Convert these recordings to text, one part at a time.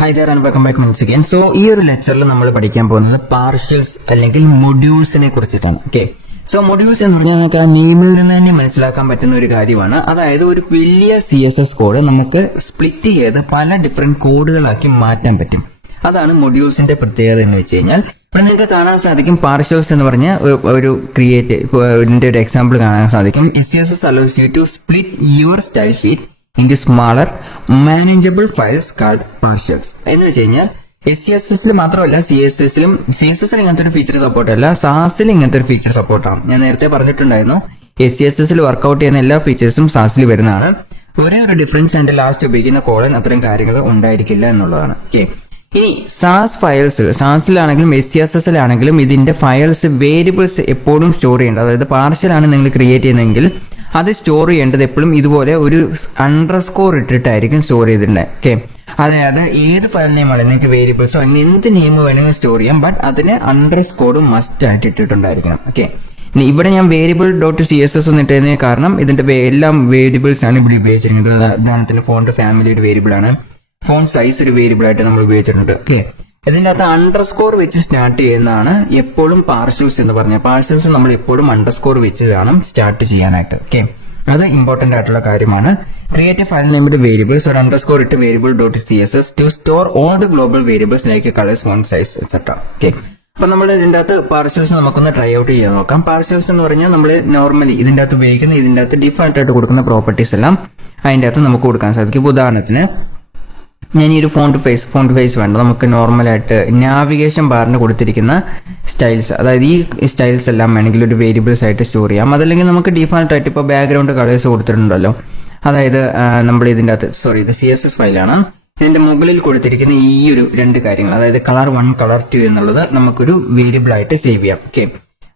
Hi there and welcome back once again. So ഈ ഒരു ലെക്ചറിൽ നമ്മൾ പഠിക്കാൻ പോകുന്നത് പാർഷ്യൽസ് അല്ലെങ്കിൽ മൊഡ്യൂൾസിനെ കുറിച്ചിട്ടാണ്. ഓക്കെ, സോ മൊഡ്യൂൾസ് എന്ന് പറഞ്ഞാൽ നമുക്ക് ആ നെയിമിൽ നിന്ന് തന്നെ മനസ്സിലാക്കാൻ പറ്റുന്ന ഒരു കാര്യമാണ്. അതായത് ഒരു വലിയ CSS കോഡ് നമുക്ക് സ്പ്ലിറ്റ് ചെയ്ത് പല ഡിഫറെന്റ് കോഡുകളാക്കി മാറ്റാൻ പറ്റും. അതാണ് മൊഡ്യൂൾസിന്റെ പ്രത്യേകത എന്ന് വെച്ച് കഴിഞ്ഞാൽ ഇവിടെ നിങ്ങൾക്ക് കാണാൻ സാധിക്കും. പാർഷ്യൽസ് എന്ന് പറഞ്ഞ ഒരു ക്രിയേറ്റ് ഒരു എക്സാമ്പിൾ കാണാൻ സാധിക്കും. CSS allows you to split your style sheet into smaller manageable files called partials. എന്ന് വെച്ച് കഴിഞ്ഞാൽ SCSS മാത്രമല്ല CSS ഇങ്ങനത്തെ ഒരു ഫീച്ചർ സപ്പോർട്ട് അല്ല, SAS ഇങ്ങനത്തെ ഒരു ഫീച്ചർ സപ്പോർട്ടാണ്. ഞാൻ നേരത്തെ പറഞ്ഞിട്ടുണ്ടായിരുന്നു SCSS വർക്ക്ഔട്ട് ചെയ്യുന്ന എല്ലാ ഫീച്ചേഴ്സും SAS വരുന്നതാണ്. ഒരേ ഒരു ഡിഫറൻസ് അതിന്റെ ലാസ്റ്റ് ഉപയോഗിക്കുന്ന കോളൻ അത്തരം കാര്യങ്ങൾ ഉണ്ടായിരിക്കില്ല എന്നുള്ളതാണ്. ഓക്കെ, ഇനി സാസിലാണെങ്കിലും SCSS ഇതിന്റെ ഫയൽസ് വേരിയബിൾസ് എപ്പോഴും സ്റ്റോർ ചെയ്യേണ്ടത്. അതായത് പാർഷ്യൽ ആണ് നിങ്ങൾ ക്രിയേറ്റ് ചെയ്യുന്നതെങ്കിൽ അത് സ്റ്റോർ ചെയ്യേണ്ടത് എപ്പോഴും ഇതുപോലെ ഒരു അണ്ടർസ്കോർ ഇട്ടിട്ടായിരിക്കും സ്റ്റോർ ചെയ്തിട്ടുണ്ടായി. ഓക്കെ, അതായത് ഏത് ഫയൽ നെയിമാണ് നിങ്ങൾക്ക് വേരിയബിൾസോ അങ്ങനെ എന്ത് നെയിം വേണമെങ്കിൽ സ്റ്റോർ ചെയ്യാം, ബട്ട് അതിന് അണ്ടർസ്കോർ മസ്റ്റ് ആയിട്ട് ഇട്ടിട്ടുണ്ടായിരിക്കണം. ഓക്കെ, ഇവിടെ ഞാൻ വേരിയബിൾ .css എന്നിട്ടതിന് കാരണം ഇതിന്റെ എല്ലാം വേരിയബിൾസ് ആണ് ഇവിടെ ഉപയോഗിച്ചിരിക്കുന്നത്. ഉദാഹരണത്തിന് ഫോണ്ട് ഫാമിലി ഒരു വേരിയബിൾ ആണ്, ഫോണ്ട് സൈസ് ഒരു വേരിയബിൾ ആയിട്ട് നമ്മൾ ഉപയോഗിച്ചിട്ടുണ്ട്. ഓക്കെ, ഇതിന്റെ അകത്ത് അണ്ടർസ്കോർ വെച്ച് സ്റ്റാർട്ട് ചെയ്യുന്നതാണ് എപ്പോഴും പാർഷ്യൽസ് എന്ന് പറഞ്ഞാൽ. പാർഷ്യൽസ് നമ്മൾ എപ്പോഴും അണ്ടർസ്കോർ വെച്ച് വേണം സ്റ്റാർട്ട് ചെയ്യാനായിട്ട്. ഓക്കെ, അത് ഇമ്പോർട്ടന്റ് ആയിട്ടുള്ള കാര്യമാണ്. ക്രിയേറ്റ് ഫയൽ നെയിമിന്റെ വേരിയബിൾസ് ഒരു അണ്ടർസ്കോർ ഇട്ട് variable .css to store all the global variables like colours, font size etcetera. Okay, അപ്പൊ നമ്മൾ ഇതിന്റെ അകത്ത് പാർഷ്യൽസ് നമുക്കൊന്ന് ട്രൈ ഔട്ട് ചെയ്യാൻ നോക്കാം. പാർഷ്യൽസ് എന്ന് പറഞ്ഞാൽ നമ്മൾ നോർമലി ഇതിന്റെ അകത്ത് ഉപയോഗിക്കുന്ന ഇതിന്റെ അകത്ത് ഡിഫറെന്റ് ആയിട്ട് കൊടുക്കുന്ന പ്രോപ്പർട്ടീസ് എല്ലാം അതിന്റെ അകത്ത് നമുക്ക് കൊടുക്കാൻ സാധിക്കും. ഉദാഹരണത്തിന് ഞാൻ ഈ ഒരു ഫോണ്ട് ഫേസ് വേണ്ട, നമുക്ക് നോർമലായിട്ട് നാവിഗേഷൻ ബാറിന് കൊടുത്തിരിക്കുന്ന സ്റ്റൈൽസ്, അതായത് ഈ സ്റ്റൈൽസ് എല്ലാം വേണമെങ്കിൽ ഒരു വേരിയബിൾസ് ആയിട്ട് സ്റ്റോർ ചെയ്യാം. അതല്ലെങ്കിൽ നമുക്ക് ഡിഫോൾട്ട് ആയിട്ട് ഇപ്പോൾ ബാക്ക്ഗ്രൗണ്ട് കളേഴ്സ് കൊടുത്തിട്ടുണ്ടല്ലോ, അതായത് നമ്മൾ ഇതിന്റെ അകത്ത് ഇത് CSS ഫയലാണ്. ഇതിന്റെ മുകളിൽ കൊടുത്തിരിക്കുന്ന ഈ ഒരു രണ്ട് കാര്യങ്ങൾ, അതായത് കളർ 1 കളർ 2 എന്നുള്ളത് നമുക്കൊരു വേരിയബിൾ ആയിട്ട് സേവ് ചെയ്യാം. ഓക്കെ,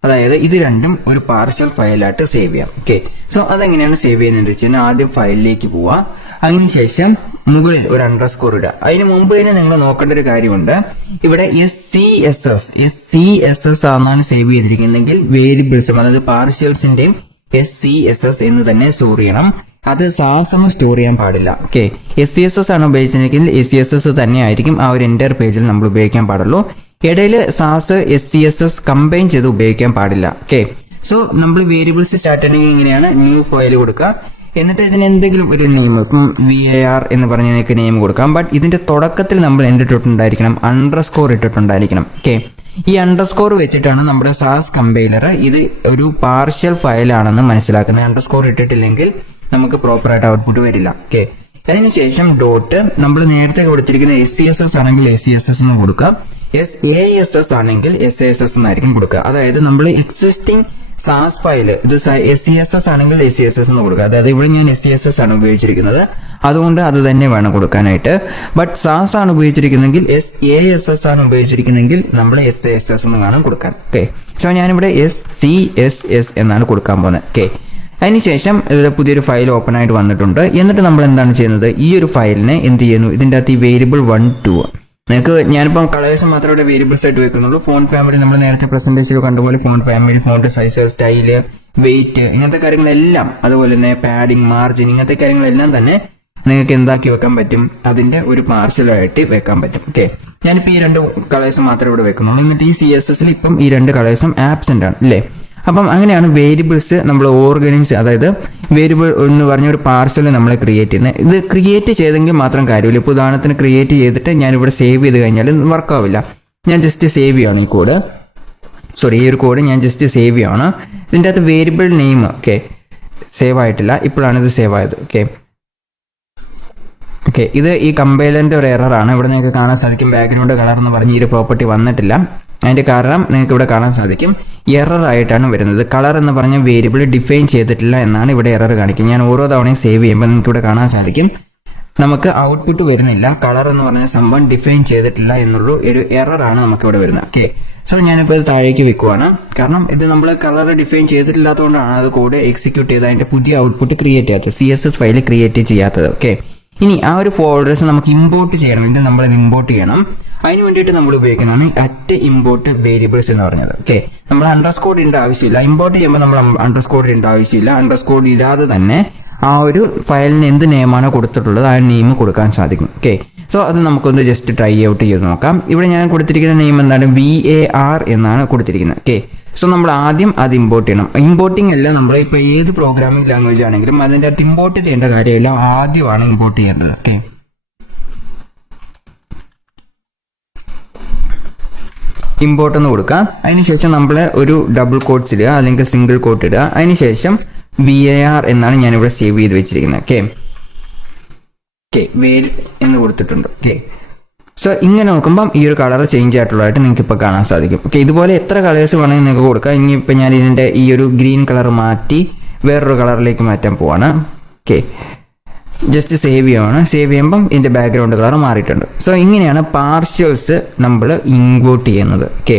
അതായത് ഇത് രണ്ടും ഒരു പാർഷ്യൽ ഫയലായിട്ട് സേവ് ചെയ്യാം. ഓക്കെ, സോ അതെങ്ങനെയാണ് സേവ് ചെയ്യുന്നത് വെച്ച് കഴിഞ്ഞാൽ ആദ്യം ഫയലിലേക്ക് പോവാം, അതിനുശേഷം മുകളിൽ ഒരു അണ്ടർസ്കോർ ഇടുക. അതിന് മുമ്പ് തന്നെ നിങ്ങൾ നോക്കേണ്ട ഒരു കാര്യമുണ്ട്. ഇവിടെ SCSS ആണെന്നാണ് സേവ് ചെയ്തിരിക്കുന്നതെങ്കിൽ വേരിയബിൾസും അതായത് പാർഷ്യൽസിന്റെയും SCSS എന്ന് തന്നെ സ്റ്റോർ ചെയ്യണം. അത് SAS ഒന്നും സ്റ്റോർ ചെയ്യാൻ പാടില്ല. ഓക്കെ, SCSS ആണ് ഉപയോഗിച്ചിരിക്കുന്നത് SCSS തന്നെ ആയിരിക്കും ആ ഒരു എൻ്റർ പേജിൽ നമ്മൾ ഉപയോഗിക്കാൻ പാടുള്ളൂ. ഇടയിൽ SAS SCSS കമ്പൈൻ ചെയ്ത് ഉപയോഗിക്കാൻ പാടില്ല. ഓക്കെ, സോ നമ്മൾ വേരിയബിൾസ് സ്റ്റാർട്ട് ചെയ്യണമെങ്കിൽ ഇങ്ങനെയാണ്, ന്യൂ ഫയൽ കൊടുക്കുക, എന്നിട്ട് ഇതിന് എന്തെങ്കിലും ഒരു നെയിം, ഇപ്പം VAR എന്ന് പറഞ്ഞ നെയിം കൊടുക്കാം. ബട്ട് ഇതിന്റെ തുടക്കത്തിൽ നമ്മൾ എന്തിട്ടിട്ടുണ്ടായിരിക്കണം, അണ്ടർസ്കോർ ഇട്ടിട്ടുണ്ടായിരിക്കണം. ഓക്കെ, ഈ അണ്ടർസ്കോർ വെച്ചിട്ടാണ് നമ്മുടെ SAS കമ്പൈലർ ഇത് ഒരു പാർഷ്യൽ ഫയലാണെന്ന് മനസ്സിലാക്കുന്നത്. അണ്ടർസ്കോർ ഇട്ടിട്ടില്ലെങ്കിൽ നമുക്ക് പ്രോപ്പർ ആയിട്ട് ഔട്ട്പുട്ട് വരില്ല. ഓക്കെ, അതിനുശേഷം ഡോട്ട് നമ്മൾ നേരത്തെ കൊടുത്തിരിക്കുന്ന SCSS ആണെങ്കിൽ SCSS എന്ന് കൊടുക്കുക, SAS ആണെങ്കിൽ SASS എന്നായിരിക്കും കൊടുക്കുക. അതായത് നമ്മൾ എക്സിസ്റ്റിംഗ് SAS ഫയൽ ഇത് SCSS ആണെങ്കിൽ SCSS എന്ന് കൊടുക്കുക. അതായത് ഇവിടെ ഞാൻ SCSS ആണ് ഉപയോഗിച്ചിരിക്കുന്നത്, അതുകൊണ്ട് അത് തന്നെ വേണം കൊടുക്കാനായിട്ട്. ബട്ട് SAS ആണ് ഉപയോഗിച്ചിരിക്കുന്നെങ്കിൽ SASS ആണ് ഉപയോഗിച്ചിരിക്കുന്നെങ്കിൽ നമ്മൾ SASS എന്ന് വേണം കൊടുക്കാൻ. ഓക്കെ, സോ ഞാനിവിടെ SCSS എന്നാണ് കൊടുക്കാൻ പോകുന്നത്. ഓക്കെ, അതിനുശേഷം പുതിയൊരു ഫയൽ ഓപ്പൺ ആയിട്ട് വന്നിട്ടുണ്ട്. എന്നിട്ട് നമ്മൾ എന്താണ് ചെയ്യുന്നത്, ഈ ഒരു ഫയലിനെ എന്ത് ചെയ്യുന്നു, ഇതിന്റെ അകത്ത് ഈ വേരിയബിൾ 1 2 നിങ്ങൾക്ക് ഞാനിപ്പം കളേഴ്സ് മാത്രമേ വേരിയബിൾസ് ആയിട്ട് വെക്കുന്നുള്ളൂ. ഫോണ്ട് ഫാമിലി നമ്മൾ നേരത്തെ പ്രസന്റേഷനിൽ കണ്ടുപോലെ font family, font size, style, weight, ഇങ്ങനത്തെ കാര്യങ്ങളെല്ലാം, അതുപോലെ തന്നെ പാഡിങ്, മാർജിൻ, ഇങ്ങനത്തെ കാര്യങ്ങളെല്ലാം തന്നെ നിങ്ങൾക്ക് എന്താക്കി വെക്കാൻ പറ്റും, അതിന്റെ ഒരു പാർഷ്യലായിട്ട് വെക്കാൻ പറ്റും. ഓക്കെ, ഞാനിപ്പോൾ ഈ 2 കളേഴ്സ് മാത്രമേ ഇവിടെ വെക്കുന്നുള്ളൂ. എന്നിട്ട് ഈ CSS ഇപ്പം ഈ 2 കളേഴ്സും ആബ്സെന്റ് ആണ് അല്ലേ. അപ്പം അങ്ങനെയാണ് വേരിയബിൾസ് നമ്മൾ ഓർഗനൈസ്, അതായത് വേരിയബിൾ എന്ന് പറഞ്ഞ ഒരു പാർസൽ നമ്മൾ ക്രിയേറ്റ് ചെയ്യുന്നത്. ഇത് ക്രിയേറ്റ് ചെയ്തെങ്കിൽ മാത്രം കാര്യമില്ല. ഇപ്പോൾ ഉദാഹരണത്തിന് ക്രിയേറ്റ് ചെയ്തിട്ട് ഞാനിവിടെ സേവ് ചെയ്ത് കഴിഞ്ഞാൽ വർക്കാവില്ല. ഞാൻ ജസ്റ്റ് സേവ് ചെയ്യാണ് ഈ ഒരു കോഡ് ഞാൻ ജസ്റ്റ് സേവ് ചെയ്യാണ്. ഇതിൻ്റെ അകത്ത് വേരിയബിൾ നെയിം ഓക്കെ സേവ് ആയിട്ടില്ല, ഇപ്പോഴാണ് ഇത് സേവ് ആയത്. ഓക്കെ, ഇത് ഈ കമ്പൈലറിന്റെ ഒരു എററാണ്. ഇവിടെ നിങ്ങൾക്ക് കാണാൻ സാധിക്കും ബാക്ക്ഗ്രൗണ്ട് കളർ എന്ന് പറഞ്ഞ് ഈ ഒരു പ്രോപ്പർട്ടി വന്നിട്ടില്ല. അതിന്റെ കാരണം നിങ്ങൾക്ക് ഇവിടെ കാണാൻ സാധിക്കും എറർ ആയിട്ടാണ് വരുന്നത്. കളർ എന്ന് പറഞ്ഞ വേരിയബിൾ ഡിഫൈൻ ചെയ്തിട്ടില്ല എന്നാണ് ഇവിടെ എറർ കാണിക്കുന്നത്. ഞാൻ ഓരോ തവണയും സേവ് ചെയ്യുമ്പോൾ നിങ്ങൾക്ക് ഇവിടെ കാണാൻ സാധിക്കും നമുക്ക് ഔട്ട്പുട്ട് വരുന്നില്ല, കളർ എന്ന് പറഞ്ഞ സംഭവം ഡിഫൈൻ ചെയ്തിട്ടില്ല എന്നുള്ള ഒരു എററാണ് നമുക്ക് ഇവിടെ വരുന്നത്. ഓക്കെ, സോ ഞാനിപ്പോൾ ഇത് താഴേക്ക് വെക്കുവാണ്, കാരണം ഇത് നമ്മൾ കളർ ഡിഫൈൻ ചെയ്തിട്ടില്ലാത്തതുകൊണ്ടാണ് അത് കോഡ് എക്സിക്യൂട്ട് ചെയ്ത് അതിന്റെ പുതിയ ഔട്ട്പുട്ട് ക്രിയേറ്റ് ചെയ്യാത്തത്, CSS ഫയൽ ക്രിയേറ്റ് ചെയ്യാത്തത്. ഓക്കെ, ഇനി ആ ഒരു ഫോൾഡേഴ്സ് നമുക്ക് ഇമ്പോർട്ട് ചെയ്യണം. ഇത് നമ്മൾ ഇമ്പോർട്ട് ചെയ്യണം. അതിന് വേണ്ടിയിട്ട് നമ്മൾ ഉപയോഗിക്കുന്നതാണ് @import വേരിയബിൾസ് എന്ന് പറഞ്ഞത്. ഓക്കെ, നമ്മൾ അണ്ടർസ്കോർ ഇടേണ്ട ആവശ്യമില്ല. ഇമ്പോർട്ട് ചെയ്യുമ്പോൾ നമ്മൾ അണ്ടർസ്കോർ ഇടേണ്ട ആവശ്യമില്ല. അണ്ടർസ്കോർ ഇല്ലാതെ തന്നെ ആ ഒരു ഫയലിന് എന്ത് നെയിമാണോ കൊടുത്തിട്ടുള്ളത് ആ നെയിം കൊടുക്കാൻ സാധിക്കും. ഓക്കെ, സോ അത് നമുക്കൊന്ന് ജസ്റ്റ് ട്രൈ ഔട്ട് ചെയ്ത് നോക്കാം. ഇവിടെ ഞാൻ കൊടുത്തിരിക്കുന്ന നെയിം എന്താണ്, VAR എന്നാണ് കൊടുത്തിരിക്കുന്നത്. ഓക്കെ, സോ നമ്മൾ ആദ്യം അത് ഇമ്പോർട്ട് ചെയ്യണം. ഇമ്പോർട്ടിംഗ് അല്ല, നമ്മൾ ഇപ്പോൾ ഏത് പ്രോഗ്രാമിംഗ് ലാംഗ്വേജ് ആണെങ്കിലും അതിൻ്റെ അകത്ത് ഇമ്പോർട്ട് ചെയ്യേണ്ട കാര്യമില്ല, ആദ്യമാണ് ഇമ്പോർട്ട് ചെയ്യേണ്ടത്. ഓക്കെ, ഇമ്പോർട്ട് എന്ന് കൊടുക്കുക. അതിനുശേഷം നമ്മൾ ഒരു ഡബിൾ കോട്ട്സ് ഇടുക അല്ലെങ്കിൽ സിംഗിൾ കോട്ട് ഇടുക. അതിനുശേഷം VAR എന്നാണ് ഞാനിവിടെ സേവ് ചെയ്ത് വെച്ചിരിക്കുന്നത്. ഓക്കെ, വേര് എന്ന് കൊടുത്തിട്ടുണ്ട്. ഓക്കെ, സോ ഇങ്ങനെ നോക്കുമ്പം ഈ ഒരു കളർ ചേഞ്ച് ആയിട്ടുള്ളതായിട്ട് നിങ്ങൾക്ക് ഇപ്പോൾ കാണാൻ സാധിക്കും. ഓക്കെ, ഇതുപോലെ എത്ര കളേഴ്സ് വേണമെങ്കിൽ നിങ്ങൾക്ക് കൊടുക്കാം. ഇനിയിപ്പോൾ ഞാൻ ഇതിൻ്റെ ഈ ഒരു ഗ്രീൻ കളർ മാറ്റി വേറൊരു കളറിലേക്ക് മാറ്റാൻ പോവാണ്. ഓക്കെ, ജസ്റ്റ് സേവ് ചെയ്യുകയാണ്. സേവ് ചെയ്യുമ്പം ഇതിൻ്റെ ബാക്ക്ഗ്രൗണ്ട് കളർ മാറിയിട്ടുണ്ട്. സോ ഇങ്ങനെയാണ് പാർഷ്യൽസ് നമ്മൾ ഇമ്പോർട്ട് ചെയ്യുന്നത്. ഓക്കെ,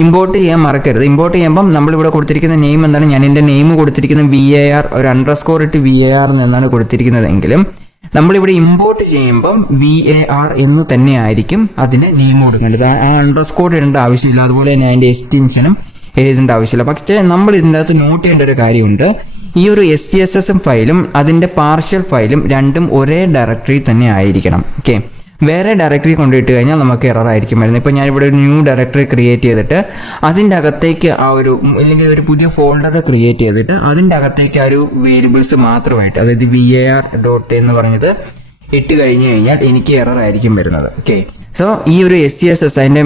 ഇമ്പോർട്ട് ചെയ്യാൻ മറക്കരുത്. ഇമ്പോർട്ട് ചെയ്യുമ്പം നമ്മളിവിടെ കൊടുത്തിരിക്കുന്ന നെയിം എന്താണ്, ഞാൻ എൻ്റെ നെയിം കൊടുത്തിരിക്കുന്നത് VAR, ഒരു അണ്ടർസ്കോർ ഇട്ട് VAR എന്നാണ് കൊടുത്തിരിക്കുന്നതെങ്കിലും നമ്മളിവിടെ ഇമ്പോർട്ട് ചെയ്യുമ്പം VAR എന്ന് തന്നെ ആയിരിക്കും അതിന് നെയിം കൊടുക്കേണ്ടത്. ആ അണ്ടർസ്കോർ ഇടേണ്ട ആവശ്യമില്ല, അതുപോലെ തന്നെ അതിൻ്റെ എക്സ്റ്റൻഷനും എഴുതേണ്ട ആവശ്യമില്ല. പക്ഷേ നമ്മൾ ഇതിൻ്റെ അകത്ത് നോട്ട് ചെയ്യേണ്ട ഒരു കാര്യമുണ്ട്, ഈ ഒരു SCSS ഫയലും അതിൻ്റെ പാർഷ്യൽ ഫയലും രണ്ടും ഒരേ ഡയറക്ടറി തന്നെ ആയിരിക്കണം. ഓക്കെ, വേറെ ഡയറക്ടറി കൊണ്ടിട്ട് കഴിഞ്ഞാൽ നമുക്ക് എറർ ആയിരിക്കും വരുന്നത്. ഇപ്പോൾ ഞാനിവിടെ ഒരു ന്യൂ ഡയറക്ടറി ക്രിയേറ്റ് ചെയ്തിട്ട് അതിൻ്റെ അകത്തേക്ക് ആ ഒരു അല്ലെങ്കിൽ ഒരു പുതിയ ഫോൾഡർ ക്രിയേറ്റ് ചെയ്തിട്ട് അതിൻ്റെ അകത്തേക്ക് ആ ഒരു വേരിയബിൾസ് മാത്രമായിട്ട്, അതായത് VAR ഡോട്ട് എന്ന് പറഞ്ഞത് ഇട്ട് കഴിഞ്ഞു കഴിഞ്ഞാൽ എനിക്ക് എറർ ആയിരിക്കും വരുന്നത്. ഓക്കെ, സോ ഈ ഒരു SCSS അതിൻ്റെ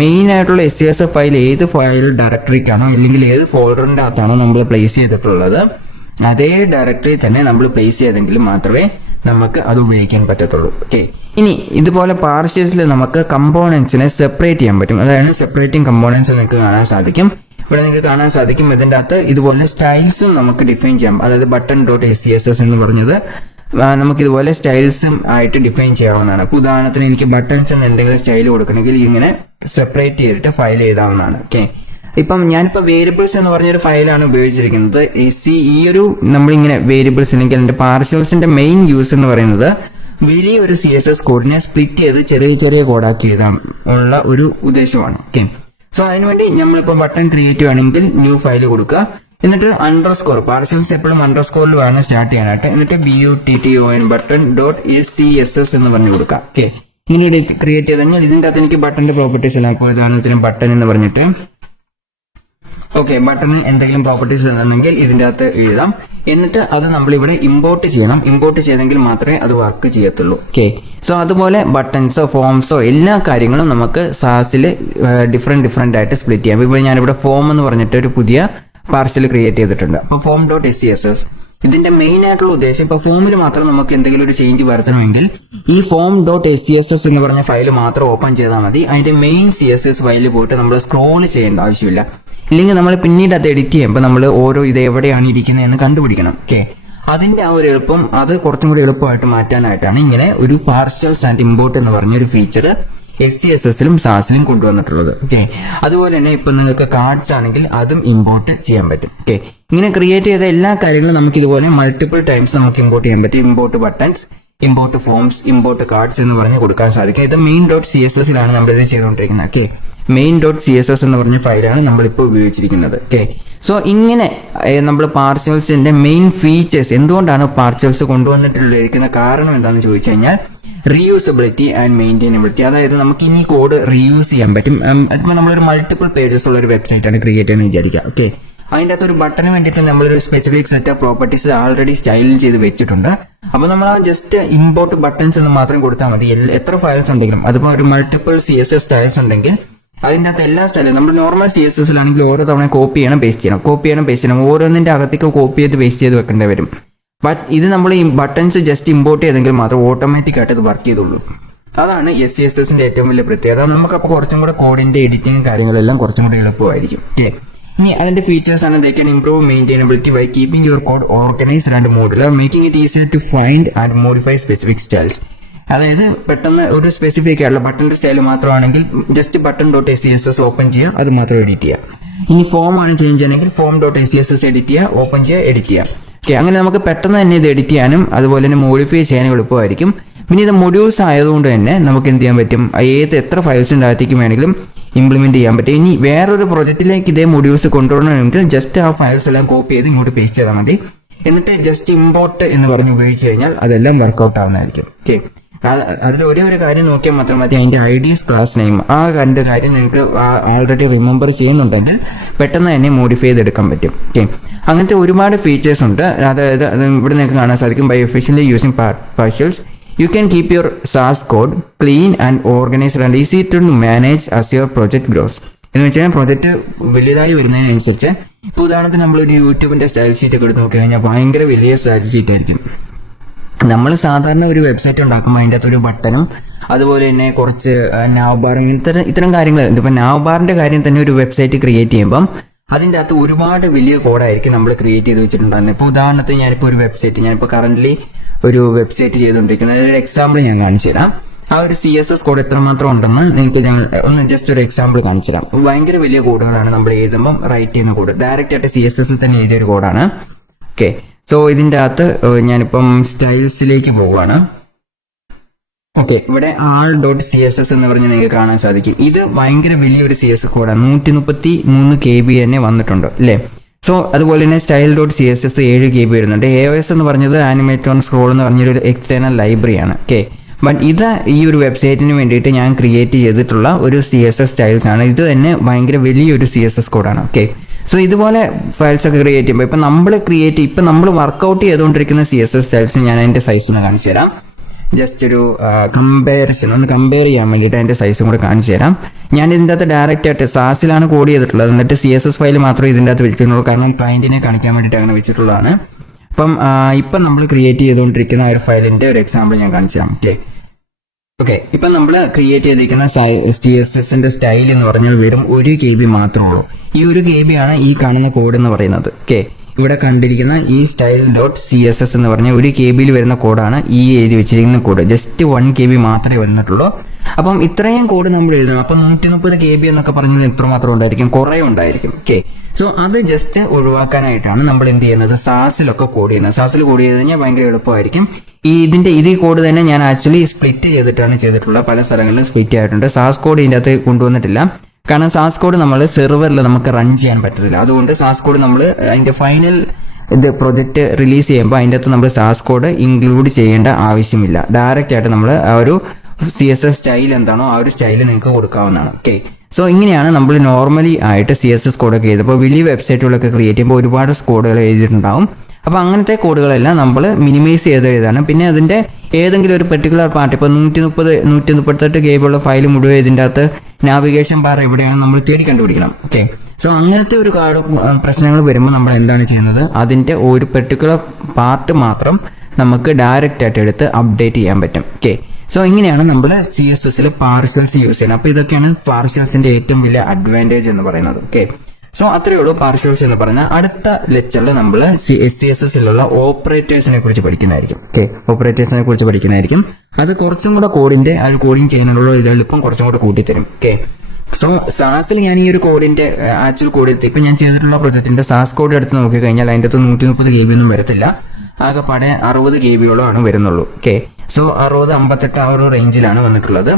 മെയിൻ ആയിട്ടുള്ള SCSS ഫയൽ ഏത് ഫയൽ ഡയറക്ടറിക്കാണോ അല്ലെങ്കിൽ ഏത് ഫോൾഡറിൻ്റെ അകത്താണോ നമ്മൾ പ്ലേസ് ചെയ്തിട്ടുള്ളത് അതേ ഡയറക്ടറി തന്നെ നമ്മൾ പ്ലേസ് ചെയ്തെങ്കിൽ മാത്രമേ നമുക്ക് അത് ഉപയോഗിക്കാൻ പറ്റത്തുള്ളൂ. ഓക്കെ, ഇനി ഇതുപോലെ പാർഷ്യൽസിൽ നമുക്ക് കമ്പോണൻസിനെ സെപ്പറേറ്റ് ചെയ്യാൻ പറ്റും. അതായത് സെപ്പറേറ്റിംഗ് കമ്പോണൻസ് നിങ്ങൾക്ക് കാണാൻ സാധിക്കും. ഇവിടെ നിങ്ങൾക്ക് കാണാൻ സാധിക്കും ഇതിൻ്റെ അകത്ത് ഇതുപോലെ സ്റ്റൈൽസും നമുക്ക് ഡിഫൈൻ ചെയ്യാം. അതായത് button.scss എന്ന് പറഞ്ഞത് നമുക്കിതുപോലെ സ്റ്റൈൽസും ആയിട്ട് ഡിഫൈൻ ചെയ്യാവുന്നതാണ്. ഇപ്പോൾ ഉദാഹരണത്തിന് എനിക്ക് ബട്ടൺസ് എന്ന് എന്തെങ്കിലും സ്റ്റൈൽ കൊടുക്കണമെങ്കിൽ ഇങ്ങനെ സെപ്പറേറ്റ് ചെയ്തിട്ട് ഫയൽ ചെയ്താവുന്നതാണ്. ഓക്കെ, ഇപ്പം ഞാനിപ്പോൾ വേരിയബിൾസ് എന്ന് പറഞ്ഞൊരു ഫയലാണ് ഉപയോഗിച്ചിരിക്കുന്നത്. ഈ ഒരു നമ്മളിങ്ങനെ വേരിയബിൾസ് അല്ലെങ്കിൽ അതിൻ്റെ പാർഷ്യൽസിന്റെ മെയിൻ യൂസ് എന്ന് പറയുന്നത് വലിയൊരു CSS കോഡിനെ സ്പ്ലിറ്റ് ചെയ്ത് ചെറിയ ചെറിയ കോഡാക്കി എഴുതാൻ ഉള്ള ഒരു ഉദ്ദേശമാണ്. ഓക്കെ, സോ അതിനുവേണ്ടി നമ്മളിപ്പോൾ ബട്ടൺ ക്രിയേറ്റ് വേണമെങ്കിൽ ന്യൂ ഫയൽ കൊടുക്കുക. എന്നിട്ട് അണ്ടർസ്കോർ, പാർഷ്യൽസ് എപ്പോഴും അണ്ടർസ്കോറിൽ വേണം സ്റ്റാർട്ട് ചെയ്യാനായിട്ട്. എന്നിട്ട് BUTTON button.scss എന്ന് പറഞ്ഞു കൊടുക്കുക. ഓക്കെ, ഇങ്ങനെ ക്രിയേറ്റ് ചെയ്ത് കഴിഞ്ഞാൽ ഇതിൻ്റെ അകത്ത് എനിക്ക് ബട്ടന്റെ പ്രോപ്പർട്ടീസ് എല്ലാം, ഇപ്പോൾ ഉദാഹരണത്തിന് ബട്ടൺ എന്ന് പറഞ്ഞിട്ട് ഓക്കെ, ബട്ടണിൽ എന്തെങ്കിലും പ്രോപ്പർട്ടീസ് ഉണ്ടെങ്കിൽ ഇതിൻ്റെ അകത്ത് എഴുതാം. എന്നിട്ട് അത് നമ്മളിവിടെ ഇമ്പോർട്ട് ചെയ്യണം. ഇമ്പോർട്ട് ചെയ്തെങ്കിൽ മാത്രമേ അത് വർക്ക് ചെയ്യത്തുള്ളൂ. ഓക്കെ, സോ അതുപോലെ ബട്ടൺസോ ഫോംസോ എല്ലാ കാര്യങ്ങളും നമുക്ക് സാസിൽ ഡിഫറെന്റ് ആയിട്ട് സ്പ്ലിറ്റ് ചെയ്യാം. ഇപ്പോൾ ഞാനിവിടെ ഫോം എന്ന് പറഞ്ഞിട്ട് ഒരു പുതിയ പാർഷ്യൽ ക്രിയേറ്റ് ചെയ്തിട്ടുണ്ട്. അപ്പോൾ form.scss ഇതിന്റെ മെയിൻ ആയിട്ടുള്ള ഉദ്ദേശം, ഇപ്പോൾ ഫോമിൽ മാത്രം നമുക്ക് എന്തെങ്കിലും ഒരു ചേഞ്ച് വരുത്തണമെങ്കിൽ ഈ form.scss എന്ന് പറഞ്ഞ ഫയൽ മാത്രം ഓപ്പൺ ചെയ്താൽ മതി. അതിന്റെ മെയിൻ CSS ഫയലിൽ പോയിട്ട് നമ്മൾ സ്ക്രോൾ ചെയ്യേണ്ട ആവശ്യമില്ല. ഇല്ലെങ്കിൽ നമ്മൾ പിന്നീട് അത് എഡിറ്റ് ചെയ്യുമ്പോൾ നമ്മൾ ഓരോ ഇത് എവിടെയാണ് ഇരിക്കുന്നത് എന്ന് കണ്ടുപിടിക്കണം. ഓക്കെ, അതിന്റെ ആ ഒരു എളുപ്പം അത് കുറച്ചും കൂടി എളുപ്പമായിട്ട് മാറ്റാനായിട്ടാണ് ഇങ്ങനെ ഒരു പാർഷ്യൽസ് ആൻഡ് ഇമ്പോർട്ട് എന്ന് പറഞ്ഞൊരു ഫീച്ചർ SCSSലും സാസിലും കൊണ്ടുവന്നിട്ടുള്ളത്. ഓക്കെ, അതുപോലെ തന്നെ ഇപ്പൊ നിങ്ങൾക്ക് കാർഡ്സ് ആണെങ്കിൽ അതും ഇമ്പോർട്ട് ചെയ്യാൻ പറ്റും. ഓക്കെ, ഇങ്ങനെ ക്രിയേറ്റ് ചെയ്ത എല്ലാ കാര്യങ്ങളും നമുക്ക് ഇതുപോലെ മൾട്ടിപ്പിൾ ടൈംസ് നമുക്ക് ഇമ്പോർട്ട് ചെയ്യാൻ പറ്റും. Import buttons, import forms, import cards എന്ന് പറഞ്ഞ് കൊടുക്കാൻ സാധിക്കും. ഇത് main.cssലാണ് നമ്മളിത് ചെയ്തുകൊണ്ടിരിക്കുന്നത്. ഓക്കെ, main.css എന്ന് പറഞ്ഞ ഫയലാണ് നമ്മളിപ്പോൾ ഉപയോഗിച്ചിരിക്കുന്നത്. ഓക്കെ, സോ ഇങ്ങനെ നമ്മൾ പാർഷ്യൽസിന്റെ മെയിൻ ഫീച്ചേഴ്സ്, എന്തുകൊണ്ടാണ് പാർഷ്യൽസ് കൊണ്ടുവന്നിട്ടുള്ള കാരണം എന്താണെന്ന് ചോദിച്ചു കഴിഞ്ഞാൽ റീയൂസബിലിറ്റി ആൻഡ് മെയിൻറ്റൈനബിലിറ്റി. അതായത് നമുക്ക് ഇനി കോഡ് റീയൂസ് ചെയ്യാൻ പറ്റും. ഇപ്പോൾ നമ്മളൊരു മൾട്ടിപ്പിൾ പേജസ് ഉള്ള ഒരു വെബ്സൈറ്റ് ആണ് ക്രിയേറ്റ് ചെയ്യാൻ വിചാരിക്കുക. ഓക്കെ, അതിൻ്റെ അകത്ത് ഒരു ബട്ടന് വേണ്ടിയിട്ട് നമ്മളൊരു specific set of properties already style ചെയ്ത് വെച്ചിട്ടുണ്ട്. അപ്പോൾ നമ്മൾ ആ ജസ്റ്റ് ഇമ്പോർട്ട് ബട്ടൺസ് എന്ന് മാത്രം കൊടുത്താൽ മതി. എത്ര ഫയൽസ് ഉണ്ടെങ്കിലും, അതിപ്പോൾ ഒരു മൾട്ടിപ്പിൾ CSS സ്റ്റൈൽസ് ഉണ്ടെങ്കിൽ അതിൻ്റെ അകത്ത് എല്ലാ സ്ഥലവും നമ്മൾ നോർമൽ CSSലാണെങ്കിൽ ഓരോ തവണ കോപ്പി ചെയ്യണം, പേസ്റ്റ് ചെയ്യണം. ഓരോന്നിൻ്റെ അകത്തേക്ക് കോപ്പി ചെയ്ത് പേസ്റ്റ് ചെയ്ത് വെക്കേണ്ടി വരും. ബട്ട് ഇത് നമ്മൾ ഈ ബട്ടൺസ് ജസ്റ്റ് ഇമ്പോർട്ട് ചെയ്തെങ്കിൽ മാത്രം ഓട്ടോമാറ്റിക് ആയിട്ട് ഇത് വർക്ക് ചെയ്തുള്ളൂ. അതാണ് SCSSന്റെ ഏറ്റവും വലിയ പ്രത്യേകത. നമുക്കപ്പോൾ കുറച്ചും കൂടെ കോഡിന്റെ എഡിറ്റിംഗും കാര്യങ്ങളെല്ലാം കുറച്ചും കൂടെ എളുപ്പമായിരിക്കും. ഇനി അതിന്റെ ഫീച്ചേഴ്സ് ആണ്, they can improve maintainability by keeping your code organized and modular, making it easier to find and modify specific styles. അതായത് പെട്ടെന്ന് ഒരു സ്പെസിഫിക് ആയിട്ടുള്ള ബട്ടന്റെ സ്റ്റൈൽ മാത്രമാണെങ്കിൽ ജസ്റ്റ് button.scss ഓപ്പൺ ചെയ്യുക, അത് മാത്രം എഡിറ്റ് ചെയ്യുക. ഇനി ഫോം ആണ് ചേഞ്ച് ചെയ്യണമെങ്കിൽ form.scss എഡിറ്റ് ചെയ്യുക, ഓപ്പൺ ചെയ്യുക, എഡിറ്റ് ചെയ്യുക. ഓക്കെ, അങ്ങനെ നമുക്ക് പെട്ടെന്ന് തന്നെ ഇത് എഡിറ്റ് ചെയ്യാനും അതുപോലെ തന്നെ മോഡിഫൈ ചെയ്യാനും എളുപ്പമായിരിക്കും. പിന്നെ ഇത് മൊഡ്യൂൾസ് ആയതുകൊണ്ട് തന്നെ നമുക്ക് എന്ത് ചെയ്യാൻ പറ്റും, എത്ര ഫയൽസിൻ്റെ അകത്തേക്ക് വേണമെങ്കിലും ഇംപ്ലിമെന്റ് ചെയ്യാൻ പറ്റും. ഇനി വേറൊരു പ്രൊജക്റ്റിലേക്ക് ഇതേ മൊഡ്യൂൾസ് കൊണ്ടുവരണമെങ്കിൽ ജസ്റ്റ് ആ ഫയൽസ് എല്ലാം കോപ്പി ചെയ്ത് ഇങ്ങോട്ട് പേസ്റ്റ് ചെയ്താൽ മതി. എന്നിട്ട് ജസ്റ്റ് ഇമ്പോർട്ട് എന്ന് പറഞ്ഞ് ഉപയോഗിച്ച് കഴിഞ്ഞാൽ അതെല്ലാം വർക്ക്ഔട്ട് ആവുന്നതായിരിക്കും. ഓക്കെ, അതിൽ ഒരേ ഒരു കാര്യം നോക്കിയാൽ മാത്രം മതി, അതിന്റെ ഐഡിയസ് ക്ലാസ് നെയിം ആ രണ്ട് കാര്യം നിങ്ങൾക്ക് ആൾറെഡി റിമെമ്പർ ചെയ്യുന്നുണ്ടെങ്കിൽ പെട്ടെന്ന് തന്നെ മോഡിഫൈ ചെയ്തെടുക്കാൻ പറ്റും. ഓക്കെ, അങ്ങനത്തെ ഒരുപാട് ഫീച്ചേഴ്സ് ഉണ്ട്. അതായത് ഇവിടെ നിങ്ങൾക്ക് കാണാൻ സാധിക്കും, by efficiently using partials you can keep your SAS code clean and organized and easy to manage as your project grows. എന്ന് വെച്ചാൽ പ്രൊജക്ട് വലുതായി വരുന്നതിനനുസരിച്ച് ഇപ്പോൾ ഉദാഹരണത്തിന് നമ്മളൊരു യൂട്യൂബിന്റെ സ്റ്റൈൽ ഷീറ്റ് ഒക്കെ എടുത്ത് നോക്കി കഴിഞ്ഞാൽ ഭയങ്കര വലിയ സ്റ്റൈൽ ഷീറ്റ് ആയിരിക്കും. നമ്മൾ സാധാരണ ഒരു വെബ്സൈറ്റ് ഉണ്ടാക്കുമ്പോൾ അതിൻ്റെ അകത്ത് ഒരു ബട്ടണും അതുപോലെ തന്നെ കുറച്ച് നാവ് ബാറും ഇത്തരം കാര്യങ്ങളുണ്ട്. ഇപ്പം നാവ് ബാറിന്റെ കാര്യം തന്നെ ഒരു വെബ്സൈറ്റ് ക്രിയേറ്റ് ചെയ്യുമ്പം അതിൻ്റെ അകത്ത് ഒരുപാട് വലിയ കോഡായിരിക്കും നമ്മൾ ക്രിയേറ്റ് ചെയ്ത് വെച്ചിട്ടുണ്ടാകുന്നത്. ഇപ്പോൾ ഉദാഹരണത്തിന് ഞാനിപ്പോൾ ഒരു വെബ്സൈറ്റ്, ഞാനിപ്പോൾ കറന്റ് ഒരു വെബ്സൈറ്റ് ചെയ്തുകൊണ്ടിരിക്കുന്നത് ഒരു എക്സാമ്പിൾ ഞാൻ കാണിച്ചു തരാം. ആ ഒരു CSS കോഡ് എത്രമാത്രം ഉണ്ടെന്ന് നിങ്ങൾക്ക് ഞാൻ ഒന്ന് ജസ്റ്റ് ഒരു എക്സാമ്പിൾ കാണിച്ചു തരാം. ഭയങ്കര വലിയ കോഡുകളാണ് നമ്മൾ എഴുതുമ്പോൾ റൈറ്റ് ചെയ്യുന്ന കോഡ്, ഡയറക്റ്റ് ആയിട്ട് CSS തന്നെ എഴുതിയൊരു കോഡാണ്. ഓക്കെ, സോ ഇതിൻ്റെ അകത്ത് ഞാനിപ്പം സ്റ്റൈൽസിലേക്ക് പോവുകയാണ്. ഓക്കെ, ഇവിടെ all.css എന്ന് പറഞ്ഞ് നിങ്ങൾക്ക് കാണാൻ സാധിക്കും. ഇത് ഭയങ്കര വലിയൊരു CSS കോഡാണ്, 133 KB തന്നെ വന്നിട്ടുണ്ട് അല്ലേ. സോ അതുപോലെ തന്നെ style.css 7 KB വരുന്നുണ്ട്. AOS എന്ന് പറഞ്ഞത് ആനിമേറ്റ് ഓൺ സ്ക്രോൾ എന്ന് പറഞ്ഞൊരു എക്സ്റ്റേണൽ ലൈബ്രറിയാണ്. ഓക്കെ, ബട്ട് ഇത് ഈ ഒരു വെബ്സൈറ്റിന് വേണ്ടിയിട്ട് ഞാൻ ക്രിയേറ്റ് ചെയ്തിട്ടുള്ള ഒരു CSS സ്റ്റൈൽസ് ആണ്. ഇത് തന്നെ ഭയങ്കര വലിയൊരു CSS കോഡാണ്. ഓക്കെ, സോ ഇതുപോലെ ഫയൽസ് ഒക്കെ ക്രിയേറ്റ് ചെയ്യുമ്പോൾ ഇപ്പം നമ്മൾ വർക്ക്ഔട്ട് ചെയ്തുകൊണ്ടിരിക്കുന്ന CSS സ്റ്റൈൽസ് ഞാൻ അതിന്റെ സൈസ് ഒന്ന് കാണിച്ചു തരാം. ജസ്റ്റ് ഒരു ഒന്ന് കമ്പയർ ചെയ്യാൻ വേണ്ടിയിട്ട് അതിന്റെ സൈസും കൂടെ കാണിച്ചു തരാം. ഞാൻ ഇതിൻ്റെ അകത്ത് ഡയറക്റ്റ് ആയിട്ട് സാസിലാണ് കോഡ് ചെയ്തിട്ടുള്ളത്, എന്നിട്ട് CSS ഫയൽ മാത്രമേ ഇതിൻ്റെ അകത്ത് വെച്ചിട്ടുള്ളൂ, കാരണം ക്ലയന്റിനെ കാണിക്കാൻ വേണ്ടിയിട്ട് അങ്ങനെ വെച്ചിട്ടുള്ളതാണ്. അപ്പം ഇപ്പം നമ്മൾ ക്രിയേറ്റ് ചെയ്തുകൊണ്ടിരിക്കുന്ന ഒരു ഫയലിന്റെ ഒരു എക്സാമ്പിൾ ഞാൻ കാണിച്ചു തരാം. ഓക്കെ, ഇപ്പം നമ്മൾ ക്രിയേറ്റ് ചെയ്തിരിക്കുന്ന CSSന്റെ സ്റ്റൈൽ എന്ന് പറഞ്ഞാൽ വെറും 1 KB മാത്രമേ ഉള്ളൂ. ഈ 1 KB ആണ് ഈ കാണുന്ന കോഡ് എന്ന് പറയുന്നത്. ഓക്കെ, ഇവിടെ കണ്ടിരിക്കുന്ന ഈ style.css എന്ന് പറഞ്ഞ 1 KB വരുന്ന കോഡാണ് ഈ എഴുതി വെച്ചിരിക്കുന്ന കോഡ്. ജസ്റ്റ് 1 KB മാത്രമേ വന്നിട്ടുള്ളൂ. അപ്പം ഇത്രയും കോഡ് നമ്മൾ എഴുതണം. അപ്പം 130 KB എന്നൊക്കെ പറഞ്ഞാൽ എത്രമാത്രം ഉണ്ടായിരിക്കും, കുറെ ഉണ്ടായിരിക്കും. ഓക്കെ, സോ അത് ജസ്റ്റ് ഒഴിവാക്കാനായിട്ടാണ് നമ്മൾ എന്ത് ചെയ്യുന്നത്, സാസിലൊക്കെ കോഡ് ചെയ്യുന്നത്. സാസിൽ കോഡ് ചെയ്ത് കഴിഞ്ഞാൽ ഭയങ്കര എളുപ്പമായിരിക്കും. ഈ കോഡ് തന്നെ ഞാൻ ആക്ച്വലി സ്പ്ലിറ്റ് ചെയ്തിട്ടാണ് ചെയ്തിട്ടുള്ളത്. പല സ്ഥലങ്ങളിലും സ്പ്ലിറ്റ് ആയിട്ടുണ്ട്. സാസ് കോഡ് ഇതിൻ്റെ അകത്ത് കൊണ്ടുവന്നിട്ടില്ല, കാരണം സാസ് കോഡ് നമ്മൾ സെർവറിൽ നമുക്ക് റൺ ചെയ്യാൻ പറ്റത്തില്ല. അതുകൊണ്ട് സാസ് കോഡ് നമ്മൾ അതിന്റെ ഫൈനൽ പ്രൊജക്ട് റിലീസ് ചെയ്യുമ്പോൾ അതിൻ്റെ അകത്ത് നമ്മൾ സാസ് കോഡ് ഇൻക്ലൂഡ് ചെയ്യേണ്ട ആവശ്യമില്ല. ഡയറക്റ്റ് ആയിട്ട് നമ്മൾ ആ ഒരു CSS സ്റ്റൈൽ എന്താണോ ആ ഒരു സ്റ്റൈൽ നിങ്ങൾക്ക് കൊടുക്കാവുന്നതാണ്. ഓക്കെ, സോ ഇങ്ങനെയാണ് നമ്മൾ നോർമലി ആയിട്ട് CSS കോഡൊക്കെ ചെയ്തപ്പോൾ വലിയ വെബ്സൈറ്റുകളൊക്കെ ക്രിയേറ്റ് ചെയ്യുമ്പോൾ ഒരുപാട് കോഡുകൾ എഴുതിയിട്ടുണ്ടാവും. അപ്പോൾ അങ്ങനത്തെ കോഡുകളെല്ലാം നമ്മൾ മിനിമൈസ് ചെയ്ത് എഴുതാണ്. പിന്നെ അതിന്റെ ഏതെങ്കിലും ഒരു പെർട്ടിക്കുലർ പാർട്ട്, ഇപ്പോൾ 138 KB ഉള്ള ഫയൽ മുഴുവൻ ഇതിൻ്റെ അകത്ത് നാവിഗേഷൻ ബാർ എവിടെയാണ് നമ്മൾ തേടി കണ്ടുപിടിക്കണം. ഓക്കെ, സോ അങ്ങനത്തെ ഒരു പ്രശ്നങ്ങൾ വരുമ്പോൾ നമ്മൾ എന്താണ് ചെയ്യുന്നത്, അതിന്റെ ഒരു പെർട്ടിക്കുലർ പാർട്ട് മാത്രം നമുക്ക് ഡയറക്റ്റ് ആയിട്ട് എടുത്ത് അപ്ഡേറ്റ് ചെയ്യാൻ പറ്റും. ഓക്കെ, സോ ഇങ്ങനെയാണ് നമ്മൾ CSSൽ പാർഷ്യൽസ് യൂസ് ചെയ്യുന്നത്. അപ്പോൾ ഇതൊക്കെയാണ് പാർഷ്യൽസിന്റെ ഏറ്റവും വലിയ അഡ്വാൻറ്റേജ് എന്ന് പറയുന്നത്. ഓക്കെ, സോ അത്രയേ ഉള്ളൂ പാർഷ്യൽസ് എന്ന് പറഞ്ഞാൽ. അടുത്ത ലെക്ചറിൽ നമ്മൾ CSSലുള്ള ഓപ്പറേറ്റേഴ്സിനെ കുറിച്ച് പഠിക്കുന്നതായിരിക്കും. ഓക്കെ, ഓപ്പറേറ്റേഴ്സിനെ കുറിച്ച് പഠിക്കുന്നതായിരിക്കും. അത് കുറച്ചും കൂടെ കോഡിങ് ചെയ്യുന്നതിനുള്ള എളുപ്പം കുറച്ചും കൂടെ കൂട്ടിത്തരും. ഓക്കെ, സോ സാസിൽ ഞാൻ ഈ ഒരു കോഡിന്റെ ആക്ച്വൽ കോഡ് എടുത്ത് ഇപ്പൊ ഞാൻ ചെയ്തിട്ടുള്ള പ്രൊജക്ടിന്റെ സാസ് കോഡ് എടുത്ത് നോക്കി കഴിഞ്ഞാൽ അതിന്റെ അകത്ത് 130 KB ഒന്നും വരത്തില്ല. ആകെ പടേ 60 KB ആണ് വരുന്നുള്ളൂ. ഓക്കെ, സോ 60, 58 ആ ഒരു റേഞ്ചിലാണ് വന്നിട്ടുള്ളത്.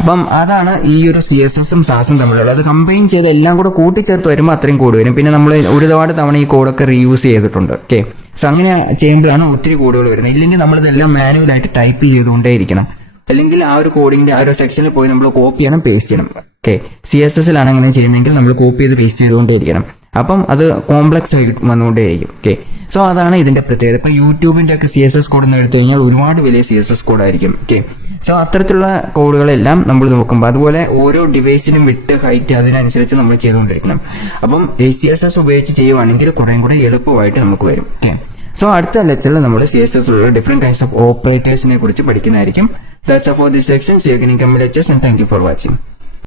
അപ്പം അതാണ് ഈ ഒരു CSSഉം സാസും തമ്മിലുള്ളത്. അത് കമ്പൈൻ ചെയ്ത് എല്ലാം കൂടെ കൂട്ടിച്ചേർത്ത് വരുമ്പോൾ അത്രയും കോഡ് വരും. പിന്നെ നമ്മൾ ഒരുപാട് തവണ ഈ കോഡൊക്കെ റീയൂസ് ചെയ്തിട്ടുണ്ട്. ഓക്കെ, സോ അങ്ങനെ ചെയ്യുമ്പോഴാണ് ഒത്തിരി കോഡുകൾ വരുന്നത്. ഇല്ലെങ്കിൽ നമ്മളിതെല്ലാം മാനുവലായിട്ട് ടൈപ്പ് ചെയ്തുകൊണ്ടേ ഇരിക്കണം. അല്ലെങ്കിൽ ആ ഒരു കോഡിന്റെ ആ ഒരു സെക്ഷനിൽ പോയി നമ്മൾ കോപ്പി ചെയ്യണം, പേസ്റ്റ് ചെയ്യണം. ഓക്കെ, CSSലാണ് അങ്ങനെ ചെയ്യുന്നതെങ്കിൽ നമ്മൾ കോപ്പി ചെയ്ത് പേസ്റ്റ് ചെയ്തുകൊണ്ടേ ഇരിക്കണം. അപ്പം അത് കോംപ്ലക്സ് ആയി വന്നുകൊണ്ടേയിരിക്കും. ഓക്കെ, സോ അതാണ് ഇതിന്റെ പ്രത്യേകത. ഇപ്പൊ യൂട്യൂബിന്റെ ഒക്കെ CSS കോഡ് എന്ന് എടുത്തു കഴിഞ്ഞാൽ ഒരുപാട് വലിയ CSS കോഡായിരിക്കും. ഓക്കെ, സോ അത്തരത്തിലുള്ള കോഡുകളെല്ലാം നമ്മൾ നോക്കുമ്പോൾ അതുപോലെ ഓരോ ഡിവൈസിനും വിട്ട് ഹൈറ്റ് അതിനനുസരിച്ച് നമ്മൾ ചെയ്തുകൊണ്ടിരിക്കണം. അപ്പം CSS ഉപയോഗിച്ച് ചെയ്യുവാണെങ്കിൽ കുറേ കൂടെ എളുപ്പമായിട്ട് നമുക്ക് വരും. ഓക്കെ, സോ അടുത്ത ലെക്ചറിൽ നമ്മൾ CSSലുള്ള ഡിഫറെന്റ് കൈൻഡ്സ് ഓഫ് ഓപ്പറേറ്റേഴ്സിനെ കുറിച്ച് പഠിക്കുന്നതായിരിക്കും. That's all for this section. See you again in coming lectures and thank you for watching.